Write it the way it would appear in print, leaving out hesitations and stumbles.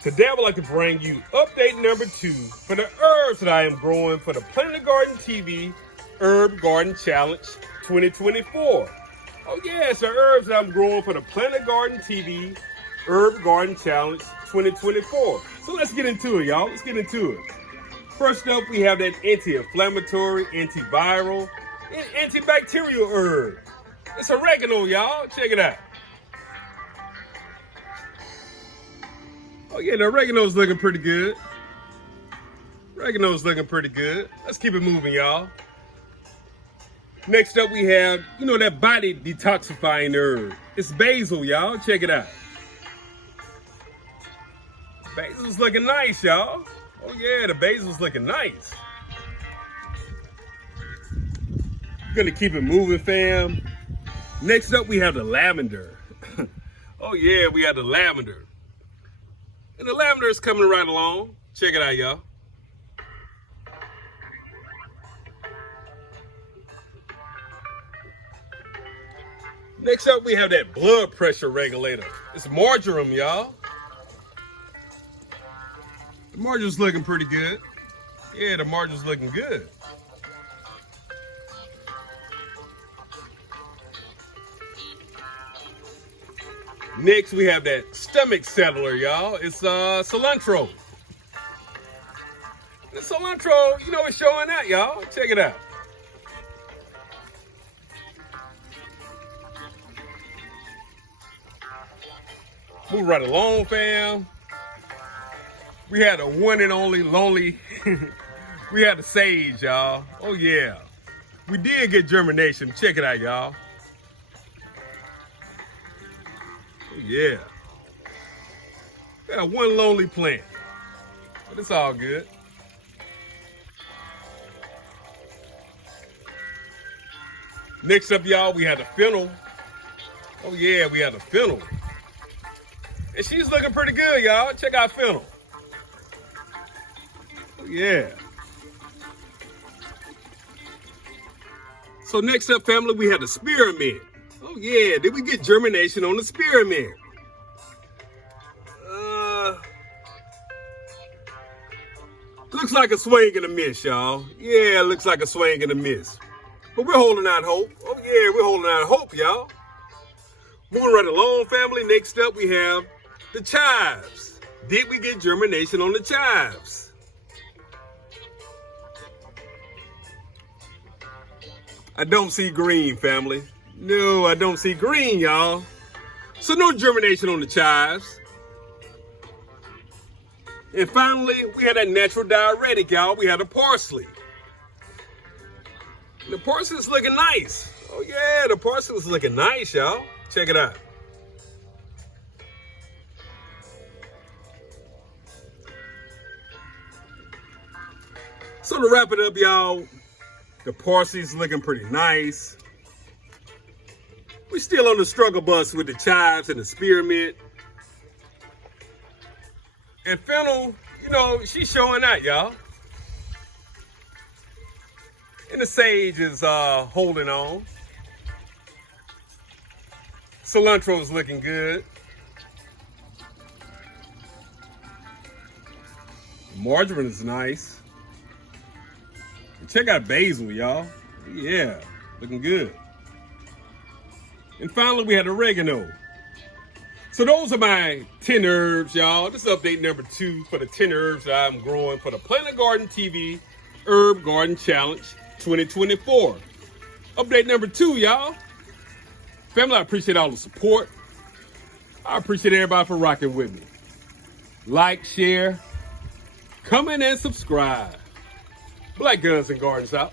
Today I would like to bring you update number 2 for the herbs that I am growing for the Planet Garden TV Herb Garden Challenge 2024. Oh yeah, it's the herbs that I'm growing for the Planet Garden TV Herb Garden Challenge 2024. So let's get into it, y'all. Let's get into it. First up, we have that anti-inflammatory, antiviral, and antibacterial herb. It's oregano, y'all. Check it out. Oh yeah, the oregano's looking pretty good. Oregano's looking pretty good. Let's keep it moving, y'all. Next up, we have, that body detoxifying herb. It's basil, y'all. Check it out. Basil's looking nice, y'all. Oh yeah, the basil's looking nice. Gonna keep it moving, fam. Next up, we have the lavender. Oh yeah, we have the lavender. And the lavender is coming right along. Check it out, y'all. Next up, we have that blood pressure regulator. It's marjoram, y'all. The marjoram's looking pretty good. Yeah, the marjoram's looking good. Next, we have that stomach settler, y'all. It's cilantro. The cilantro, it's showing out, y'all. Check it out. Move right along, fam. We had a one and only lonely. We had the sage, y'all. Oh, yeah. We did get germination. Check it out, y'all. Oh, yeah. Got one lonely plant. But it's all good. Next up, y'all, we had the fennel. Oh, yeah, we had the fennel. And she's looking pretty good, y'all. Check out fennel. Oh, yeah. So next up, family, we had the spearmint. Oh, yeah. Did we get germination on the spearmint? Looks like a swing and a miss, y'all. Yeah, looks like a swing and a miss. But we're holding out hope. Oh, yeah, we're holding out hope, y'all. Moving right along, family. Next up, we have the chives. Did we get germination on the chives? I don't see green, family. No, I don't see green, y'all. So no germination on the chives. And finally, we had that natural diuretic, y'all. We had the parsley. The parsley's looking nice. Oh yeah, the parsley's looking nice, y'all. Check it out. So to wrap it up, y'all, the parsley's looking pretty nice. We're still on the struggle bus with the chives and the spearmint. And fennel, she's showing out, y'all. And the sage is holding on. Cilantro is looking good. Marjoram is nice. And check out basil, y'all. Yeah, looking good. And finally, we had oregano. So those are my 10 herbs, y'all. This is update number 2 for the 10 herbs that I'm growing for the Planet Garden TV Herb Garden Challenge 2024. Update number 2, y'all. Family, I appreciate all the support. I appreciate everybody for rocking with me. Like, share, comment, and subscribe. Black Guns and Gardens out.